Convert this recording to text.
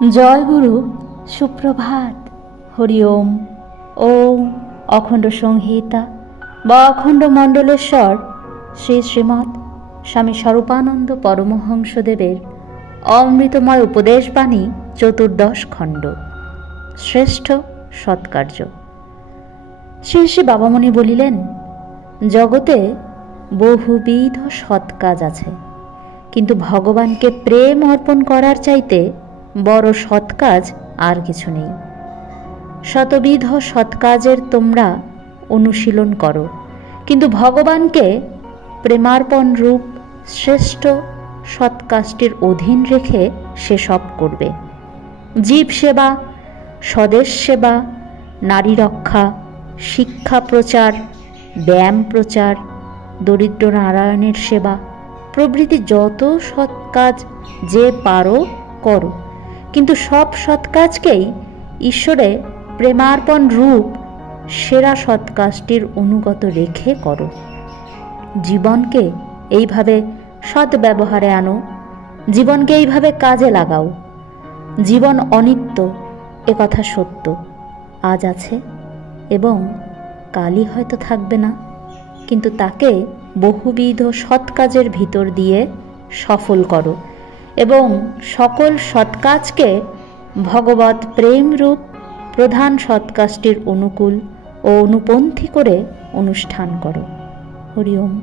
জয় গুরু, সুপ্রভাত, হরি ওম। ওম অখণ্ড সংহিতা বা অখণ্ড মণ্ডলেশ্বর শ্রী শ্রীমৎ স্বামী স্বরূপানন্দ পরমহংসদেবের অমৃতময় উপদেশবাণী, চতুর্দশ খণ্ড, শ্রেষ্ঠ সৎকার্য। শ্রী শ্রী বাবামণি বলিলেন, জগতে বহুবিধ সৎকাজ আছে, কিন্তু ভগবানকে প্রেম অর্পণ করার চাইতে বড় সৎকাজ আর কিছু নেই। শতবিধ সৎকাজের তোমরা অনুশীলন করো, কিন্তু ভগবানকে প্রেমার্পণ রূপ শ্রেষ্ঠ সৎকাজটির অধীন রেখে সেসব করবে। জীব সেবা, স্বদেশ সেবা, নারী রক্ষা, শিক্ষা প্রচার, ব্যায়াম প্রচার, দরিদ্র নারায়ণের সেবা প্রভৃতি যত সৎকাজ যে পারো করো, কিন্তু সব সৎকাজকেই ঈশ্বরে প্রেমার্পণ রূপ সেরা সৎকাজটির অনুগত রেখে করো। জীবনকে এইভাবে সদ্ব্যবহারে আনো, জীবনকে এইভাবে কাজে লাগাও। জীবন অনিত্য, একথা সত্য, আজ আছে এবং কালই হয়তো থাকবে না, কিন্তু তাকে বহুবিধ সৎকাজের ভিতর দিয়ে সফল করো এবং সকল সৎকাজকে ভগবৎ প্রেমরূপ প্রধান সৎকাজটির অনুকূল ও অনুপন্থী করে অনুষ্ঠান করো। হরি ওম।